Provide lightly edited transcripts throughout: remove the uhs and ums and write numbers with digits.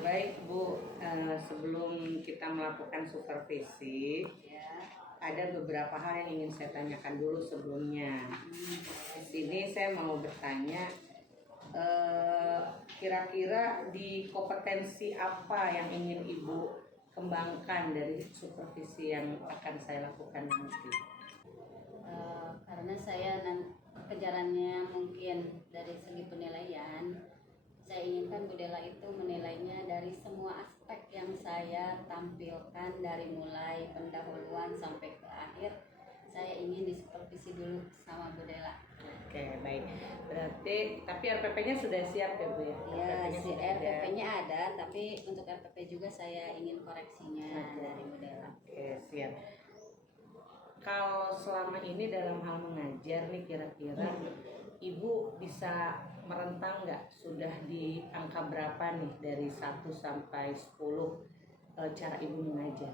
Baik Bu, sebelum kita melakukan supervisi, ada beberapa hal yang ingin saya tanyakan dulu sebelumnya. Di sini saya mau bertanya, kira-kira di kompetensi apa yang ingin Ibu kembangkan dari supervisi yang akan saya lakukan nanti? Karena saya kejarannya mungkin dari segi penilaian, saya inginkan Bu Dela itu menilainya dari semua aspek yang saya tampilkan, dari mulai pendahuluan sampai ke akhir. Saya ingin disupervisi dulu sama Bu Dela. Oke, baik. Berarti tapi RPP-nya sudah siap ya Bu ya? Ya, si RPP-nya ada, tapi untuk RPP juga saya ingin koreksinya dari Bu Dela. Oke, siap. Kalau selama ini dalam hal mengajar nih, kira-kira Ibu bisa merentang nggak sudah di angka berapa nih dari 1 sampai 10 cara Ibu mengajar?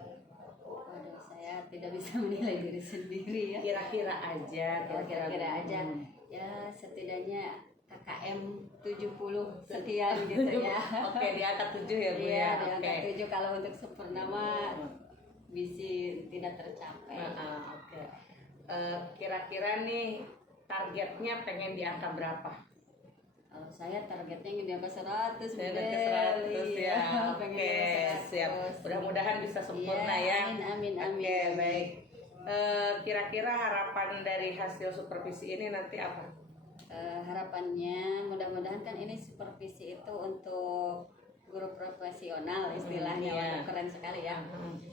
Waduh, saya tidak bisa menilai diri sendiri ya. Kira-kira aja, Kira-kira aja. Ya, setidaknya KKM 70 sekian gitu ya. Oke, di angka 7 ya Bu Iya, ya. di angka Oke. 7. Kalau untuk Supernama bisa tidak tercapai. Oke. Kira-kira nih targetnya pengen di angka berapa? Kalau saya targetnya ingin di angka 100. Saya ke 100 ya. Oke, siap. Mudah-mudahan bisa sempurna ya. Amin. Oke, baik. Kira-kira harapan dari hasil supervisi ini nanti apa? Harapannya mudah-mudahan kan ini supervisi itu untuk guru profesional istilahnya. Waduh, keren sekali ya.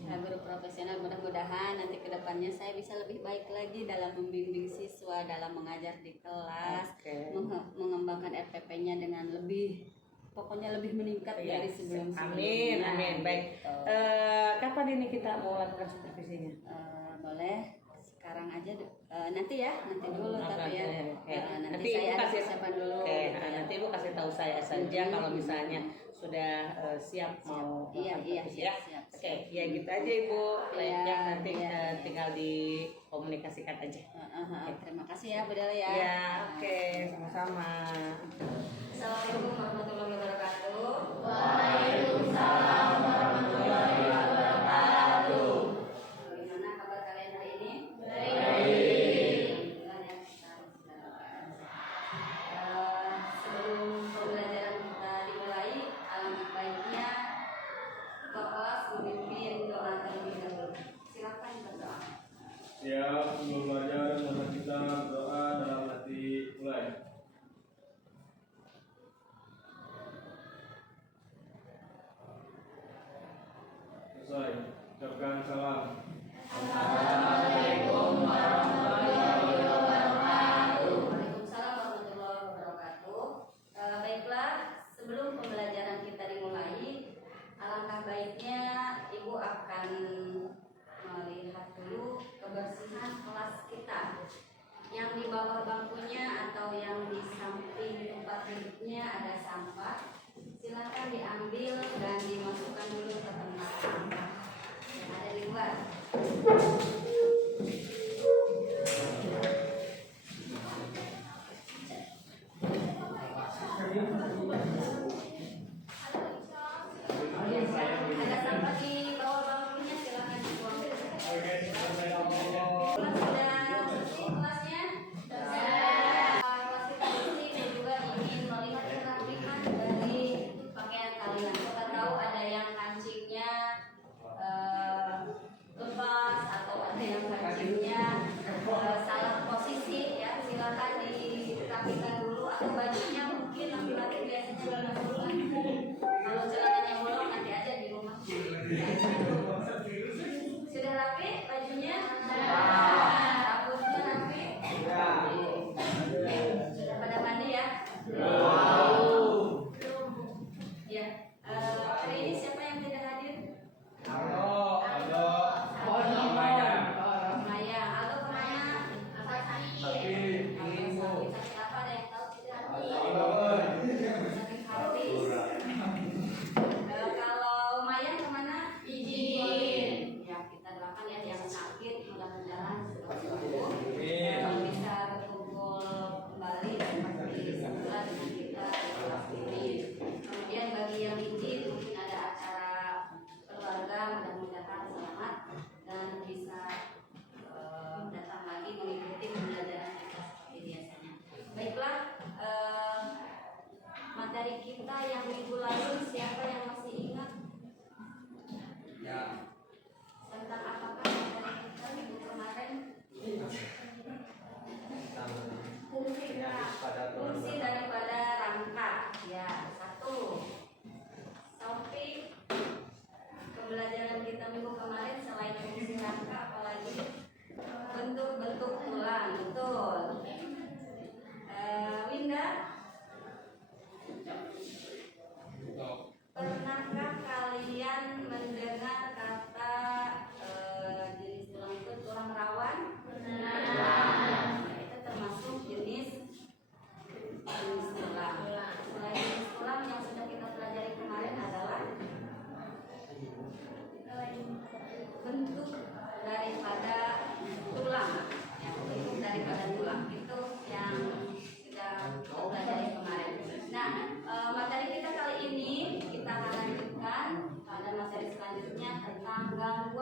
Guru profesional, mudah-mudahan nanti kedepannya saya bisa lebih baik lagi dalam membimbing siswa, dalam mengajar di kelas, mengembangkan RPP-nya dengan pokoknya lebih meningkat dari sebelum-sebelumnya. Amin. Baik. Kapan ini kita mau lakukan supervisinya? Boleh sekarang aja, nanti dulu tapi ya. Nanti Ibu saya kasih persiapan dulu. Nanti Ibu kasih tahu saya saja kalau misalnya sudah siap mau supervisi ya. Oke, ya gitu aja Ibu. Lainnya nanti tinggal dikomunikasikan aja. Terima kasih ya Bu Dela ya. Ya, oke, sama-sama. Assalamualaikum warahmatullahi wabarakatuh. Waalaikumsalam warahmatullahi wabarakatuh. Bagaimana kabar kalian hari ini? Baik. Sebelum pembelajaran kita dimulai, alangkah baiknya ketua kelas memimpin doa terlebih dahulu. Silakan berdoa. Siap, sebelum belajar mari kita berdoa dalam hati. Mulai. Selesai. Ucapkan salam. Assalamualaikum warahmatullahi wabarakatuh. Waalaikumsalam warahmatullahi wabarakatuh. Baiklah, sebelum pembelajaran kita dimulai, alangkah baiknya Ibu akan melihat dulu kebersihan kelas kita. Yang di bawah bangkunya atau yang di samping tempat duduknya ada sampah. Silakan diambil dan dimasukkan dulu ke tempat sampah yang ada di luar. Ada sampah di bawah bangkunya, silakan dibuang. Kelas sudah bersih kelasnya? Kelas kita bersih dan juga ingin melihat kerapihan dari pakaian kalian. Kita tahu ada yang kancingnya lepas atau ada yang kancingnya salah posisi ya. Silakan dirapikan dulu, atau bajunya mungkin laki-laki biasanya bolong dulu. Kalau celananya bolong nanti aja di rumah. Sudah rapi bajunya? Rambutnya rapi? Sudah pada mandi ya? Ya. Hari ini siapa yang tidak hadir? Maya. Aldo kemana? Sakit apa, ada yang tahu tidak? Sakit hati. Kalau Maya kemana? Izin.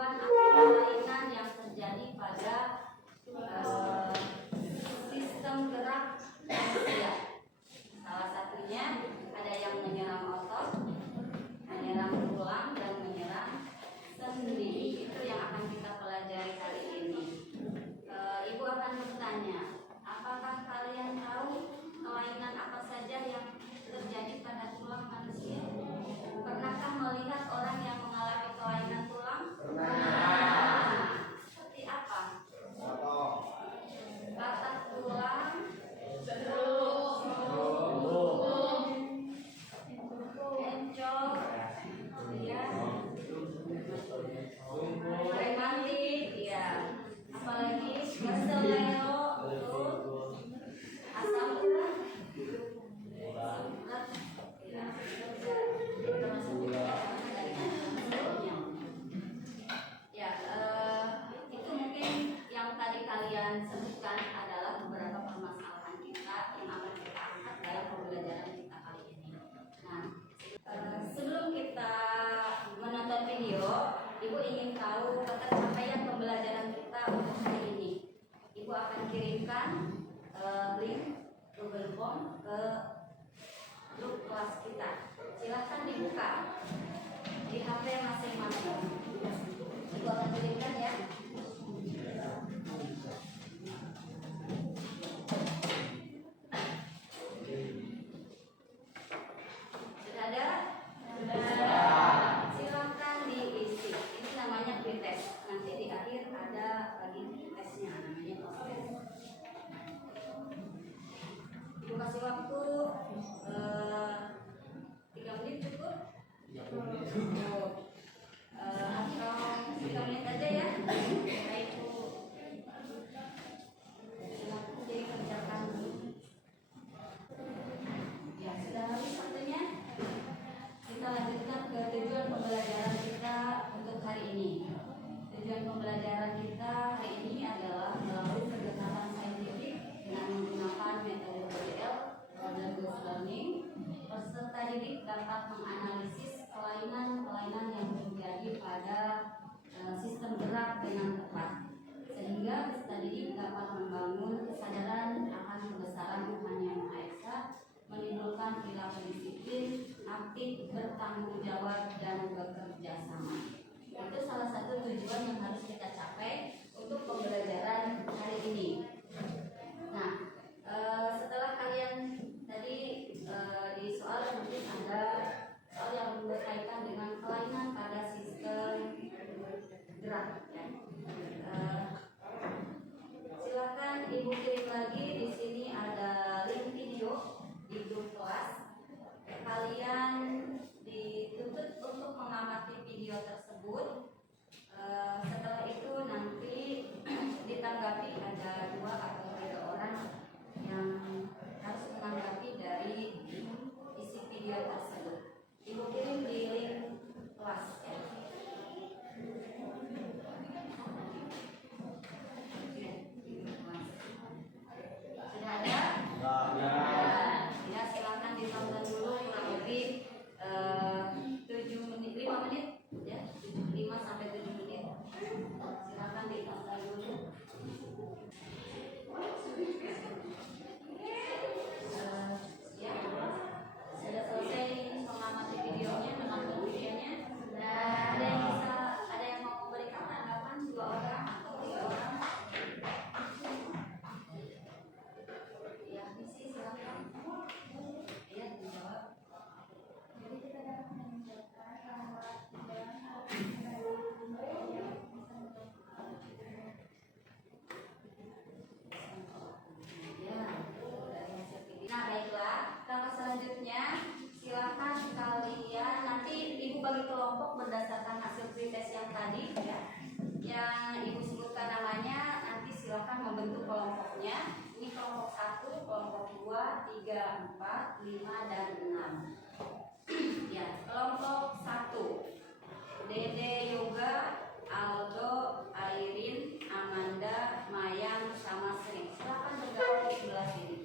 gangguan atau kelainan yang terjadi pada sistem gerak manusia. Salah satunya ada yang menyerang otot, menyerang tulang, dan menyerang sendi. Itu yang akan kita pelajari kali ini. Ibu akan bertanya, apakah kalian tahu kelainan apa saja yang terjadi pada tulang manusia? Pernahkah melihat orang yang mengalami kelainan tulang? Pernah. Seperti apa? Patah tulang, encok, ya, rematik, ya, apalagi keseleo, asam urat, ya, termasuk juga ya, itu mungkin yang tadi kalian sebutkan adalah beberapa permasalahan kita yang akan kita angkat dalam pembelajaran kita kali ini. Nah, sebelum kita menonton video, Ibu ingin tahu ketercapaian pembelajaran kita untuk hari ini. Ibu akan kirimkan link Google Form ke grup kelas kita. Silahkan dibuka di HP masing-masing. Ibu akan kirimkan ya. Sudah ada? Silahkan diisi. Ini namanya pretest. Nanti di akhir ada lagi tesnya, namanya post-test. Ibu kasih waktu 3 menit cukup? Cukup. Atau 3 menit aja ya? Baik Bu. Silahkan jadi kerjakan dulu. Ya, sudah habis waktunya. Kita lanjutkan ke tujuan pembelajaran kita untuk hari ini. Tujuan pembelajaran kita hari ini adalah melalui pendekatan saintifik dengan menggunakan metode PBL, Problem-Based Learning. Peserta didik dapat menganalisis kelainan-kelainan yang terjadi pada sistem gerak dengan tepat, sehingga peserta didik dapat membangun kesadaran akan kebesaran Tuhan Yang Maha Esa, menimbulkan perilaku disiplin, aktif, bertanggung jawab, dan bekerja sama. Itu salah satu tujuan yang harus kita capai untuk pembelajaran hari ini. Nah, setelah kalian tadi di soal mungkin ada soal yang berkaitan dengan kelainan pada sistem gerak. Ya. Silakan Ibu kirim lagi. Di sini ada link video di grup kelas. Kalian dituntut untuk mengamati video tersebut. Setelah itu nanti ditanggapi, ada 2 atau 3 orang yang harus menanggapi dari isi video tersebut. Ibu kirim di link kelas ya. Sudah ada? Ya, silakan ditonton dulu kurang lebih 5 menit ya, 5 sampai 7 menit. Silakan ditonton dulu. Ya, sudah selesai mengamati videonya, menonton videonya. Ada yang mau memberikan tanggapan 2 orang atau 3 orang? Ya, misi silakan. Ya, dijawab. Jadi kita dapat menunjukkan bahwa nah, baiklah. Langkah selanjutnya, silakan kalian nanti Ibu bagi kelompok berdasarkan hasil pretest yang tadi ya, yang Ibu sebutkan namanya. Nanti silakan membentuk kelompoknya. Ini kelompok 1, kelompok 2, 3, 4, 5, dan 6. Ya, kelompok 1. Dede Yoga, Aldo, Airin, Amanda, Mayang, sama Sri. Silakan bergabung di sebelah sini.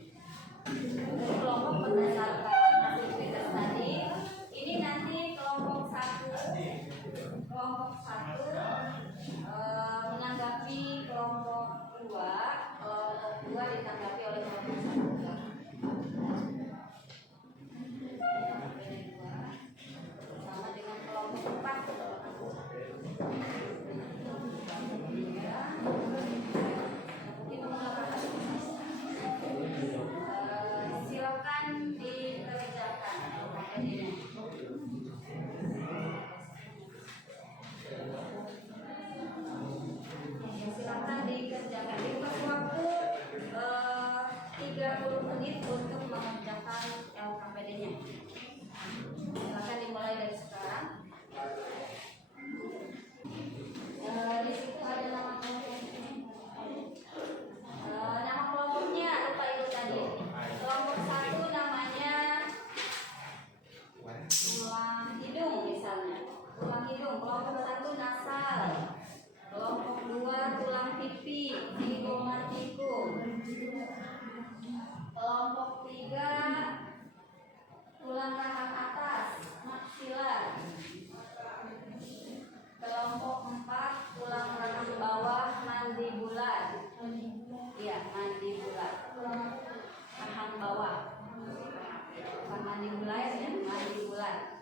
Dari kelompok berdasarkan hasil pretest tadi, ini nanti kelompok 1 misalnya tulang hidung, kelompok 1 nasal, kelompok 2 tulang pipi, zigomatikum, kelompok 3 tulang rahang atas, maksilar, kelompok 4 tulang rahang bawah, mandibular. Iya, mandibular, rahang bawah, bukan mandibular ya, mandibular.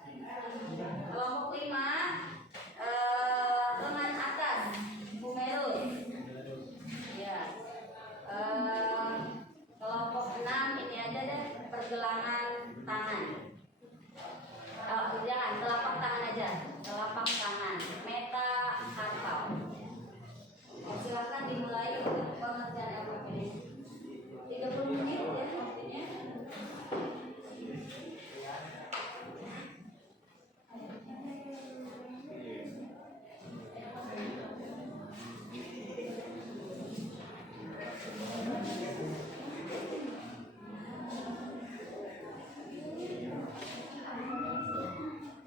Kelompok 5 lengan atas, humerus. Ya. Kelompok 6 ini aja deh, pergelangan tangan. Jangan, telapak tangan aja, telapak tangan, metakarpal. Silakan dimulai untuk pengerjaan LPP. 30 menit ya waktunya.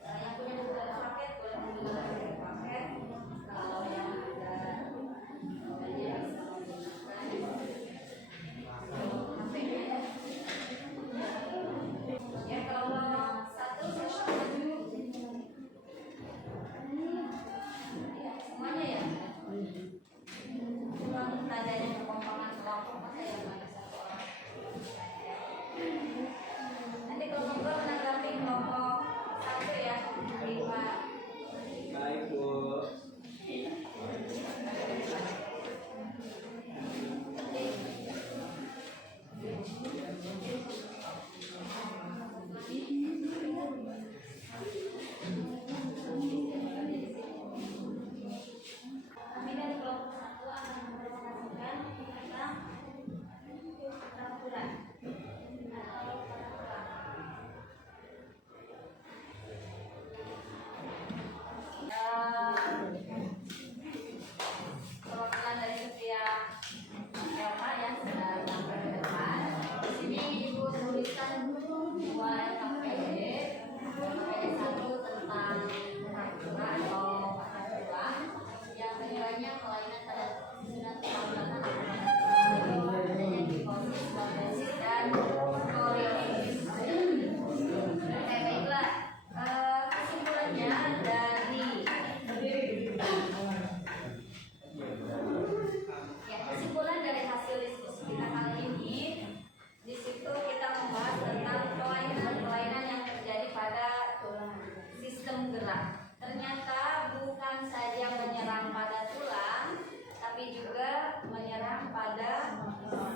Yang punya buku paket boleh menggunakan paket. Kalau yang ada bisa menggunakan HP-nya ya. Ya, kalau 1 session dulu. Ya, semuanya ya. Ulang nadanya kekompangan kelompok masa yang ada 1 orang. Nanti kelompok 2 menanggapi kelompok 1 ya, 5. Baik, Bu. Kami dari kelompok 1 akan mempresentasikan tentang peraturan atau peraturan. Perwakilan dari setiap LK yang sudah sampai ke depan. Di sini Ibu tuliskan 2 LKPD. LKPD 1 tentang peraturan atau peraturan yang keduanya kelainan pada susunan kelembagaan adanya kikosis, kondensis, dan koriolisis. Oke, baiklah. Kesimpulannya dari kesimpulan dari hasil diskusi kita kali ini, di situ kita membahas tentang kelainan yang terjadi pada sistem gerak. Ternyata bukan saja menyerang pada tulang, tapi juga menyerang pada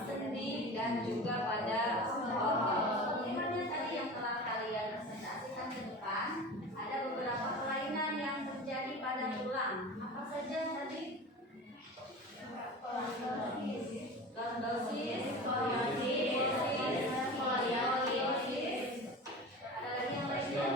sendi dan juga pada otot. Sebenarnya tadi yang telah kalian presentasikan ke depan, ada beberapa kelainan yang terjadi pada tulang. Apa saja tadi? Lordosis, skoliosis, skoliosis. Ada lagi yang lainnya?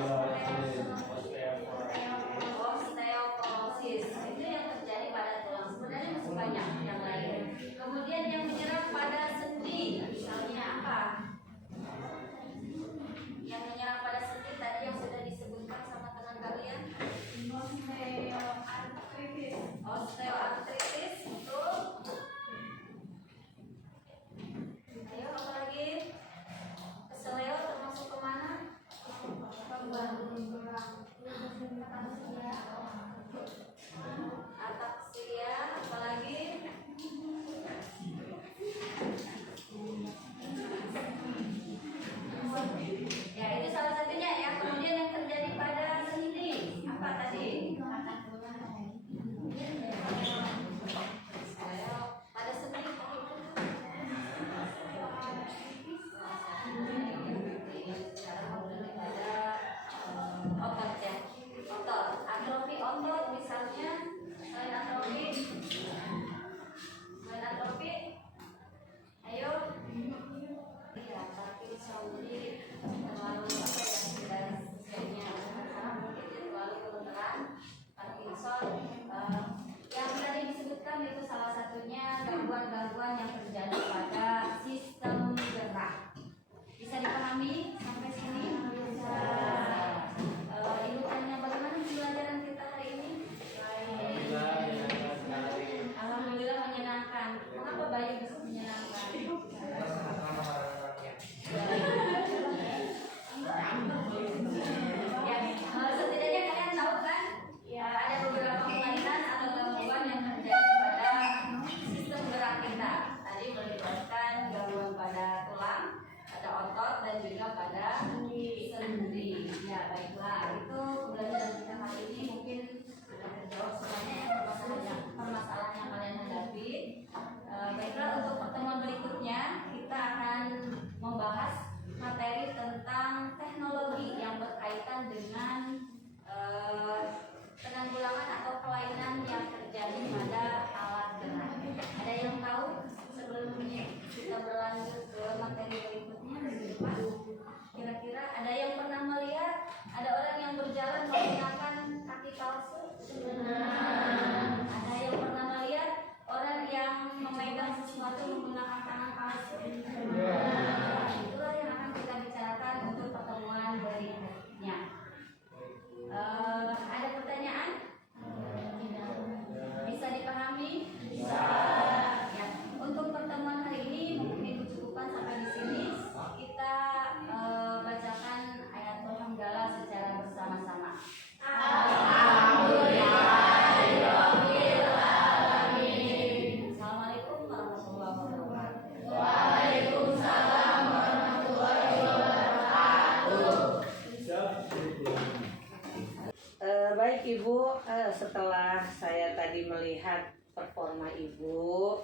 Baik Ibu, setelah saya tadi melihat performa Ibu,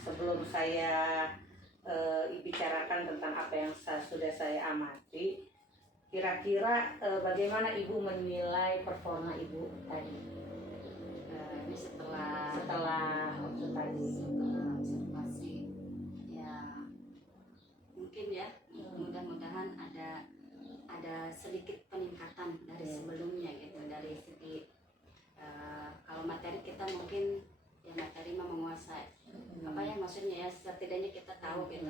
sebelum saya bicarakan tentang apa yang sudah saya amati, kira-kira bagaimana Ibu menilai performa Ibu tadi? Ini setelah Waktu tadi. setelah observasi, ya mungkin ya, mudah-mudahan ada sedikit peningkatan dari sebelumnya gitu, dari segi kalau materi kita mungkin ya materi mah menguasai apa ya maksudnya ya, setidaknya kita tahu gitu,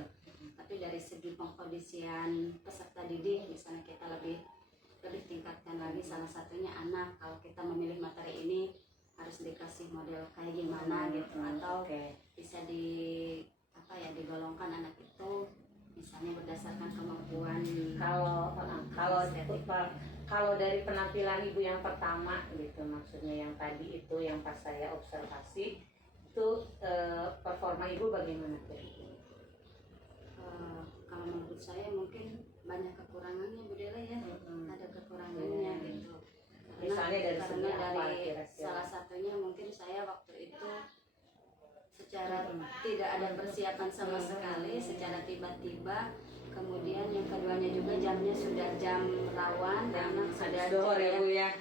tapi dari segi pengkondisian peserta didik misalnya kita lebih tingkatkan lagi. Salah satunya anak, kalau kita memilih materi ini harus dikasih model kayak gimana gitu, atau bisa digolongkan anak itu misalnya berdasarkan kemampuan. Kalau dari penampilan Ibu yang pertama gitu, maksudnya yang tadi itu yang pas saya observasi itu performa Ibu bagaimana? Kalau menurut saya mungkin banyak kekurangannya Bu Dela ya, ada kekurangannya gitu. Misalnya dari salah satunya mungkin saya waktu itu secara tidak ada persiapan sama sekali, secara tiba-tiba. Kemudian yang keduanya juga jamnya sudah jam rawan, anak sudah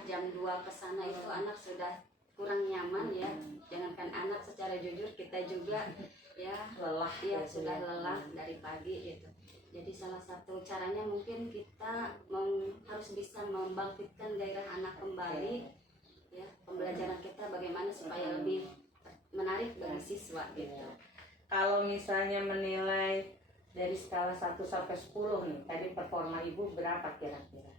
jam 2 ke sana, itu anak sudah kurang nyaman ya. Jangankan anak, secara jujur kita juga ya lelah ya, sudah lelah dari pagi gitu. Jadi salah satu caranya mungkin kita harus bisa membangkitkan gairah anak kembali ya, pembelajaran kita bagaimana supaya lebih menarik bagi siswa gitu. Kalau misalnya menilai dari skala 1 sampai 10 nih, tadi performa Ibu berapa kira-kira?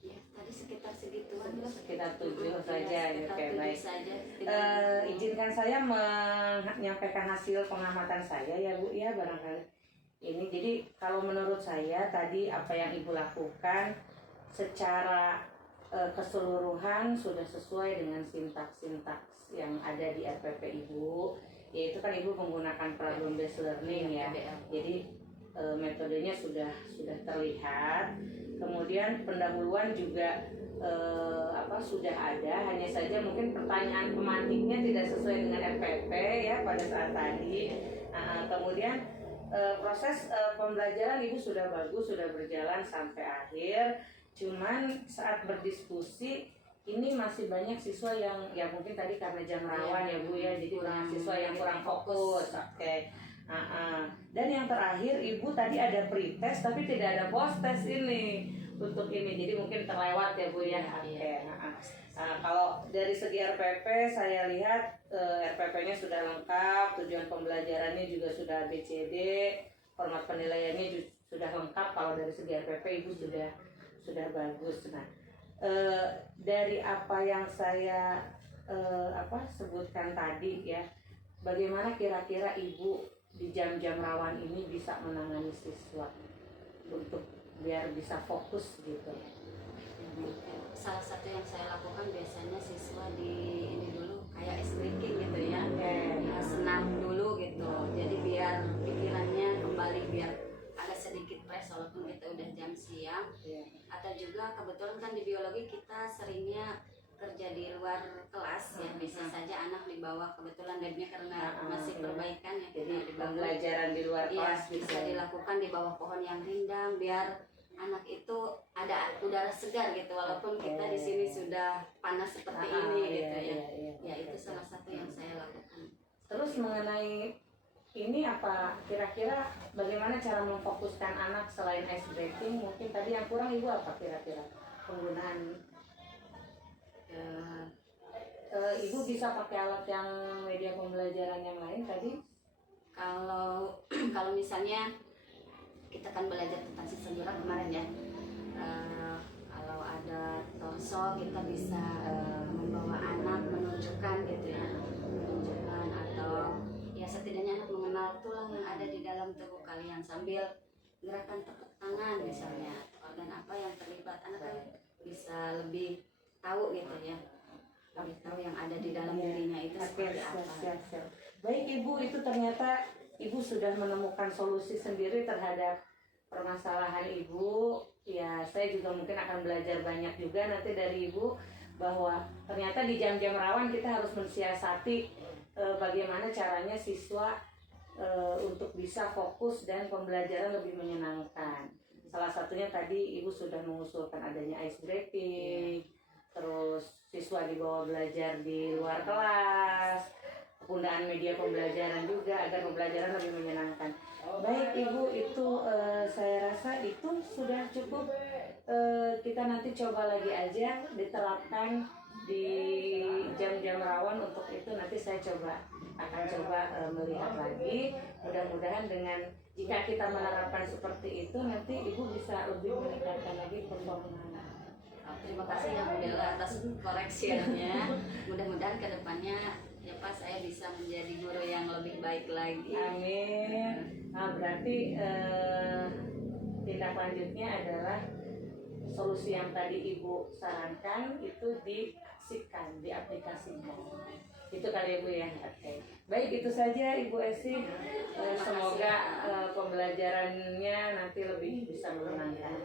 Ya, tadi sekitar segituan lah. Sekitar 7 saja, oke, baik. Izinkan saya menyampaikan hasil pengamatan saya ya Bu ya, barangkali ini. Jadi kalau menurut saya tadi apa yang Ibu lakukan secara keseluruhan sudah sesuai dengan sintaks yang ada di RPP Ibu, yaitu kan Ibu menggunakan problem based learning ya. Jadi metodenya sudah terlihat. Kemudian pendahuluan juga sudah ada, hanya saja mungkin pertanyaan pemantiknya tidak sesuai dengan RPP ya pada saat tadi. Kemudian proses pembelajaran Ibu sudah bagus, sudah berjalan sampai akhir. Cuman saat berdiskusi ini masih banyak siswa yang ya mungkin tadi karena jam rawan ya Bu ya, jadi banyak siswa yang kurang fokus. Oke. Dan yang terakhir Ibu tadi ada pretest tapi tidak ada post test ini untuk ini, jadi mungkin terlewat ya Bu ya. Oke. Kalau dari segi RPP saya lihat RPP-nya sudah lengkap, tujuan pembelajarannya juga sudah ABCD, format penilaiannya sudah lengkap. Kalau dari segi RPP Ibu sudah bagus. Nah, dari apa yang saya sebutkan tadi ya, bagaimana kira-kira Ibu di jam-jam rawan ini bisa menangani siswa untuk biar bisa fokus gitu? Salah satu yang saya lakukan biasanya siswa ini dulu kayak ice breaking gitu ya, senam dulu gitu. Jadi biar pikirannya kembali, biar ada sedikit fresh walaupun kita udah jam siang. Atau juga kebetulan kan di biologi kita seringnya kerja di luar kelas ya, bisa saja anak dibawa, kebetulan labnya karena masih perbaikan ya, jadi pembelajaran di luar kelas bisa dilakukan di bawah pohon yang rindang biar anak itu ada udara segar gitu, walaupun kita di sini sudah panas seperti ini gitu ya. Ya itu salah satu yang saya lakukan. Terus mengenai ini apa kira-kira bagaimana cara memfokuskan anak selain ice breaking? Mungkin tadi yang kurang Ibu apa kira-kira penggunaan? Ibu bisa pakai alat yang media pembelajaran yang lain tadi? Kalau misalnya kita kan belajar tentang sistem gerak kemarin ya. Kalau ada torso kita bisa membawa anak menunjukkan gitu ya, atau ya setidaknya anak mengenal tulang yang ada di dalam tubuh kalian sambil gerakan tepuk tangan misalnya, organ apa yang terlibat, anak kan bisa lebih tahu gitu ya, lebih tahu yang ada di dalam dirinya itu seperti apa. Baik Ibu, itu ternyata Ibu sudah menemukan solusi sendiri terhadap permasalahan Ibu ya saya juga mungkin akan belajar banyak juga nanti dari Ibu, bahwa ternyata di jam-jam rawan kita harus mensiasati bagaimana caranya siswa untuk bisa fokus dan pembelajaran lebih menyenangkan. Salah satunya tadi Ibu sudah mengusulkan adanya ice breaking, terus siswa dibawa belajar di luar kelas, penggunaan media pembelajaran juga agar pembelajaran lebih menyenangkan. Baik Ibu, itu saya rasa itu sudah cukup. Kita nanti coba lagi aja diterapkan di jam-jam rawan. Untuk itu nanti saya akan coba melihat lagi. Mudah-mudahan dengan jika kita menerapkan seperti itu, nanti Ibu bisa lebih meningkatkan lagi performa. Terima kasih ya Bu Dela atas koreksiannya. Mudah-mudahan kedepannya ya Pak saya bisa menjadi guru yang lebih baik lagi. Amin. Nah, berarti tindak lanjutnya adalah solusi yang tadi Ibu sarankan itu diaplikasikan. Itu kali Ibu ya. Oke. Baik, itu saja Ibu Esi. Semoga pembelajarannya nanti lebih bisa menyenangkan.